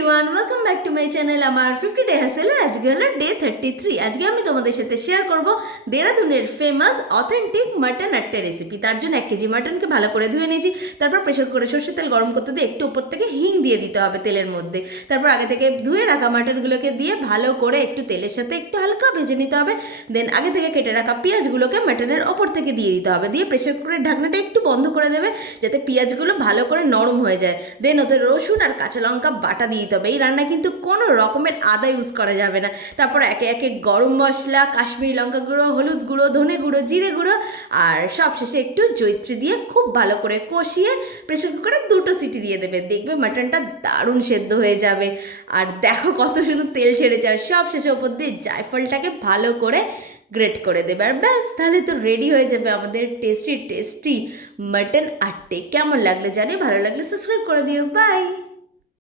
Everyone, welcome back to my channel. আমার 50 day হাসেলের আজকে হলো ডে 33। আজকে আমি তোমাদের সাথে শেয়ার করব দেরাদুনের ফেমাস অথেন্টিক মাটন আটটা রেসিপি। তার জন্য 1 কেজি মাটনকে ভালো করে ধুয়ে নিয়েছি। তারপর প্রেশার করে সর্ষের তেল গরম করতে দিয়ে একটু উপর থেকে হিং দিয়ে দিতে হবে তেলের মধ্যে। তারপর আগে থেকে ধুয়ে রাখা মাটনগুলোকে দিয়ে ভালো করে একটু তেলের সাথে একটু হালকা ভেজে নিতে হবে। দেন আগে থেকে কেটে রাখা পেঁয়াজগুলোকে মাটনের ওপর থেকে দিয়ে দিতে হবে। দিয়ে প্রেশার কুকারের ঢাকনাটা একটু বন্ধ করে দেবে যাতে পেঁয়াজগুলো ভালো করে নরম হয়ে যায়। দেন ওতে রসুন আর কাঁচা লঙ্কা বাটা দিয়ে দিতে হবে। এই রান্নায় কিন্তু কোনো রকমের আদা ইউজ করা যাবে না। তারপর একে একে গরম মশলা, কাশ্মীরি লঙ্কা গুঁড়ো, হলুদ গুঁড়ো, ধনে গুঁড়ো, জিরে গুঁড়ো আর সবশেষে একটু জয়িত্রী দিয়ে খুব ভালো করে কষিয়ে প্রেশার কুকারে 2টো সিটি দিয়ে দেবে। দেখবে মাটনটা দারুণ সেদ্ধ হয়ে যাবে। আর দেখো কত সুন্দর তেল ছেড়েছে। আর সবশেষে ওপর দিয়ে জায়ফলটাকে ভালো করে গ্রেট করে দেবে। আর ব্যাস, তাহলে তো রেডি হয়ে যাবে আমাদের টেস্টি টেস্টি মাটন আট্টে। কেমন লাগলো জানি, ভালো লাগলে সাবস্ক্রাইব করে দিও। বাই।